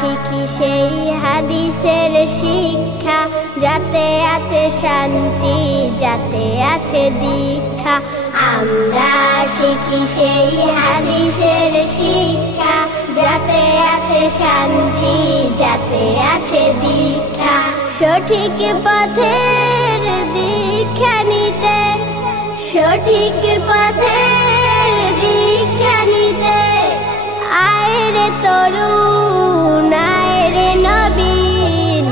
শিখি সেই হাদিসের শিক্ষা, যাতে আছে শান্তি, যাতে আছে দীক্ষা। আমরা শিখি সেই হাদিসের শিক্ষা, যাতে আছে শান্তি, যাতে আছে দীক্ষা। সঠিক পথের দীক্ষা নিতে, সঠিক পথের দীক্ষা নিতে, আয় রে তরুণ, আয় রে নবীন,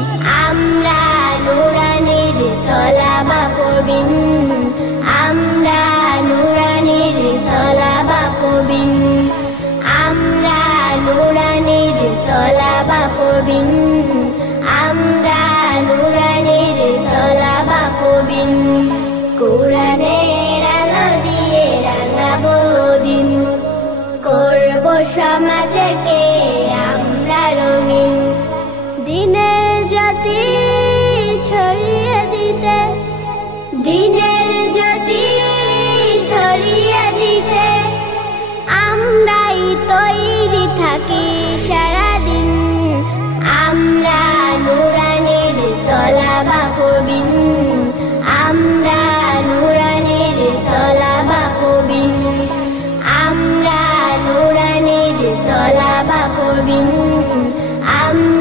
আমরা নুরানির তলাবা পড়বিন, আমরা নুরানির তলাবা পড়বিন, আমরা নুরানির তলাবা পড়বিন, আমরা নুরানির তলাবা পড়বিন। কোরআনের আলো দিয়ে রাঙাবো দিন, করব সমাজকে আমরা রঙিন। দিনের জ্যোতি ছড়িয়ে দিতে, দিনের জ্যোতি ছড়িয়ে দিতে, আমরাই তৈরি থাকি সারাদিন। আমরা নুরানির তলাবা পড়বিন, আমরা নুরানির তলাবা পড়বিন, আমরা নুরানির তলাবা পড়বিন, আমরা